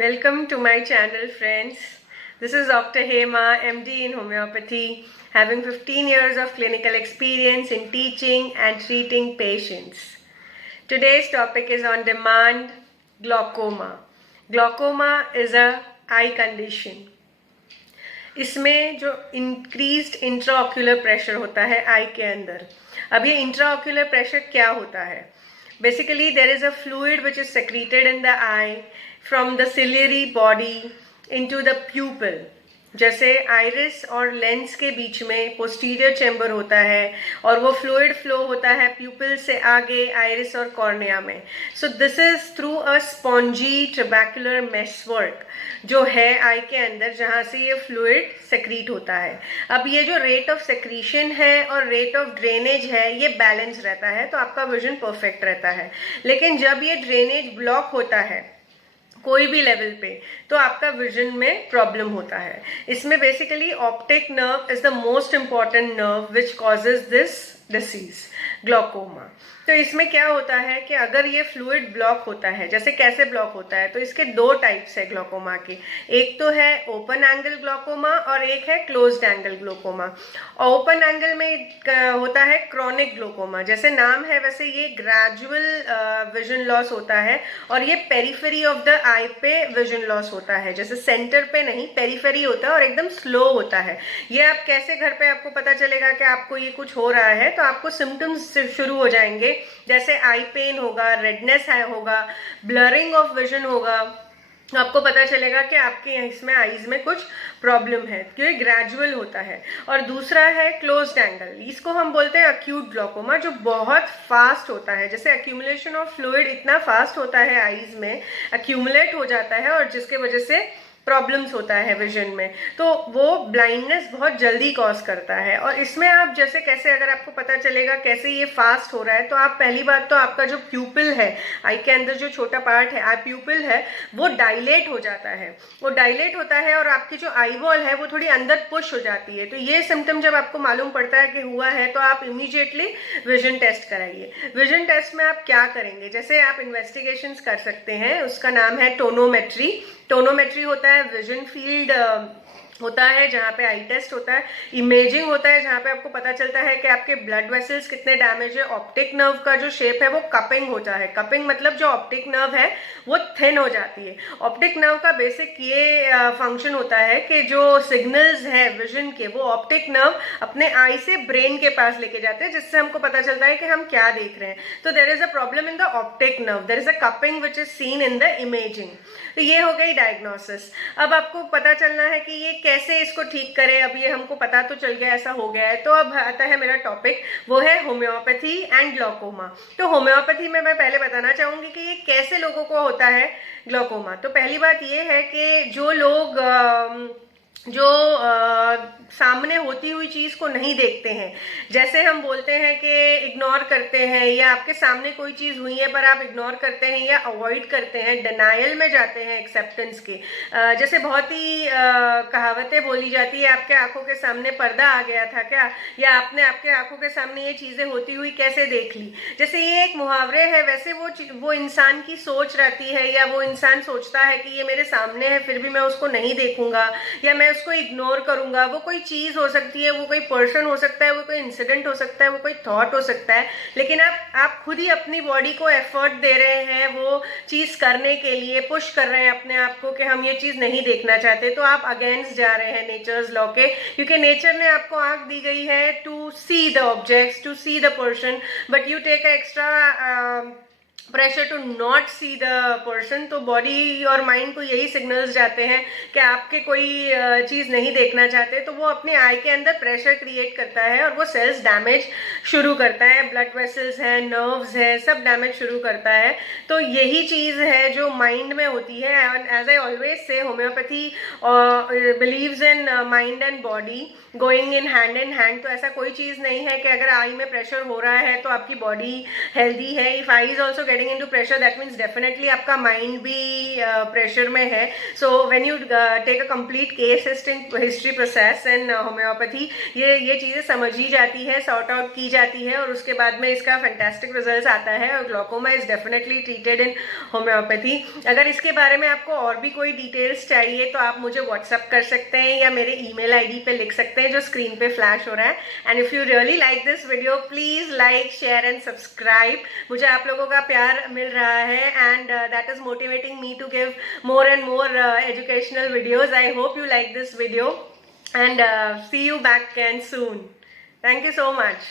Welcome to my channel, friends. This is Dr. Hema, MD in homeopathy, having 15 years of clinical experience in teaching and treating patients. Today's topic is on demand glaucoma. Glaucoma is a eye condition. इसमें जो increased intraocular pressure होता है आई के अंदर. अब ये intraocular pressure क्या होता है? Basically, there is a fluid which is secreted in the eye from the ciliary body into the pupil. जैसे आइरिस और लेंस के बीच में पोस्टीरियर चेम्बर होता है और वो फ्लूइड फ्लो होता है प्यूपिल से आगे आइरिस और कॉर्निया में. So this is through a spongy trabecular meshwork जो है आई के अंदर, जहाँ से ये फ्लूइड सेक्रीट होता है. अब ये जो रेट ऑफ सेक्रीशन है और रेट ऑफ ड्रेनेज है ये बैलेंस रहता है, तो आपका विजन परफेक्ट रहता है. लेकिन जब ये ड्रेनेज ब्लॉक होता है कोई भी लेवल पे, तो आपका विजन में प्रॉब्लम होता है. इसमें basically optic nerve is the most important nerve which causes this disease glaucoma. तो इसमें क्या होता है कि अगर ये फ्लूइड ब्लॉक होता है, जैसे कैसे ब्लॉक होता है, तो इसके दो टाइप्स है ग्लॉकोमा के. एक तो है ओपन एंगल ग्लॉकोमा और एक है closed angle glaucoma. Open angle में होता है क्रॉनिक ग्लॉकोमा. जैसे नाम है वैसे ये ग्रेजुअल विजन लॉस होता है और ये पेरिफेरी ऑफ द आई पे विजन लॉस होता है. जैसे सेंटर पे नहीं, पेरिफेरी होता है और एकदम स्लो होता है. ये आप कैसे घर पे आपको पता चलेगा कि आपको ये कुछ हो रहा है, तो आपको सिम्टम्स शुरू हो जाएंगे. जैसे आई पेन होगा, रेडनेस होगा, ब्लरिंग ऑफ विजन होगा. आपको पता चलेगा कि आपके इसमें आईज में कुछ प्रॉब्लम है, क्योंकि ग्रेजुअल होता है. और दूसरा है क्लोज्ड एंगल. इसको हम बोलते हैं अक्यूट ग्लॉकोमा, जो बहुत फास्ट होता है. जैसे अक्यूमुलेशन ऑफ फ्लूइड इतना फास्ट होता है आईज में, अक्यूमुलेट हो जाता है और जिसके वजह से प्रॉब्लम्स होता है विजन में, तो वो ब्लाइंडनेस बहुत जल्दी कॉज करता है. और इसमें आप जैसे कैसे, अगर आपको पता चलेगा कैसे ये फास्ट हो रहा है, तो आप पहली बात तो आपका जो प्यूपिल है आई के अंदर, जो छोटा पार्ट है आई प्यूपिल है, वो डायलेट हो जाता है. वो डायलेट होता है और आपकी जो आई बॉल है वो थोड़ी अंदर पुश हो जाती है. तो ये सिम्टम जब आपको मालूम पड़ता है कि हुआ है, तो आप इमीडिएटली विजन टेस्ट कराइए. विजन टेस्ट में आप क्या करेंगे, जैसे आप इन्वेस्टिगेशंस कर सकते हैं, उसका नाम है टोनोमेट्री. टोनोमेट्री होता है विजन फील्ड होता है जहाँ पे आई टेस्ट होता है. इमेजिंग होता है जहाँ पे आपको पता चलता है कि आपके ब्लड वेसल्स कितने डैमेज है. ऑप्टिक नर्व का जो शेप है वो कपिंग होता है. कपिंग मतलब जो ऑप्टिक नर्व है वो थिन हो जाती है. ऑप्टिक नर्व का बेसिक ये फंक्शन होता है कि जो सिग्नल्स है विजन के, वो ऑप्टिक नर्व अपने आई से ब्रेन के पास लेके जाते हैं, जिससे हमको पता चलता है कि हम क्या देख रहे हैं. तो there is a problem in the optic nerve, there is a cupping which is seen in the imaging. तो ये हो गई डायग्नोसिस. अब आपको पता चलना है कि ये कैसे इसको ठीक करें. अब ये हमको पता तो चल गया ऐसा हो गया है, तो अब आता है मेरा टॉपिक, वो है होम्योपैथी एंड ग्लॉकोमा. तो होम्योपैथी में मैं पहले बताना चाहूंगी कि ये कैसे लोगों को होता है ग्लॉकोमा. तो पहली बात ये है कि जो लोग सामने होती हुई चीज को नहीं देखते हैं, जैसे हम बोलते हैं कि इग्नोर करते हैं, या आपके सामने कोई चीज हुई है पर आप इग्नोर करते हैं या अवॉइड करते हैं, डिनायल में जाते हैं एक्सेप्टेंस के. जैसे बहुत ही कहावतें बोली जाती है, आपके आंखों के सामने पर्दा आ गया था क्या, या आपने आपके आंखों के सामने ये चीजें होती हुई कैसे देख ली. जैसे ये एक मुहावरे है, वैसे वो इंसान की सोच रहती है, या वो इंसान सोचता है कि ये मेरे सामने है फिर भी मैं उसको नहीं देखूंगा या मैं उसको इग्नोर करूंगा. वो कोई चीज हो सकती है, वो कोई पर्सन हो सकता है, वो कोई इंसिडेंट हो सकता है, वो कोई थॉट हो सकता है, लेकिन आप खुद ही अपनी बॉडी को एफर्ट दे रहे हैं वो चीज करने के लिए, पुश कर रहे हैं अपने आप को कि हम ये चीज नहीं देखना चाहते. तो आप अगेंस्ट जा रहे हैं नेचर्स लॉ के, क्योंकि नेचर ने आपको आंख दी गई है to see the objects, to see the person, but you take extra pressure to not see the person. तो बॉडी और माइंड को यही सिग्नल्स जाते हैं कि आपके कोई चीज नहीं देखना चाहते, तो वो अपने आई के अंदर प्रेशर क्रिएट करता है और वो सेल्स डैमेज शुरू करता है. ब्लड वेसल्स है, नर्व्स है, सब डैमेज शुरू करता है. तो यही चीज है जो माइंड में होती है. As I always say, homoeopathy believes in mind and body going in hand hand. तो ऐसा कोई चीज नहीं है कि अगर आई में प्रेशर हो रहा है तो आपकी बॉडी हेल्दी है. If eye is also getting into pressure, that means definitely आपका माइंड भी प्रेशर में है. So when you take a complete case history process in homoeopathy, ये चीजें समझी जाती है, सॉर्ट आउट की जाती है, और उसके बाद में इसका फैंटास्टिक रिजल्ट आता है. और glaucoma is definitely treated in homeopathy. अगर इसके बारे में आपको और भी कोई डिटेल्स चाहिए तो आप मुझे व्हाट्सअप कर सकते हैं या मेरे ईमेल आईडी पे लिख सकते हैं जो स्क्रीन पे फ्लैश हो रहा है. And if you really like this video, please like, share and subscribe. मुझे आप लोगों का प्यार मिल रहा है and that is motivating me to give more and more educational videos. I hope you like this video and see you back again soon. Thank you so much.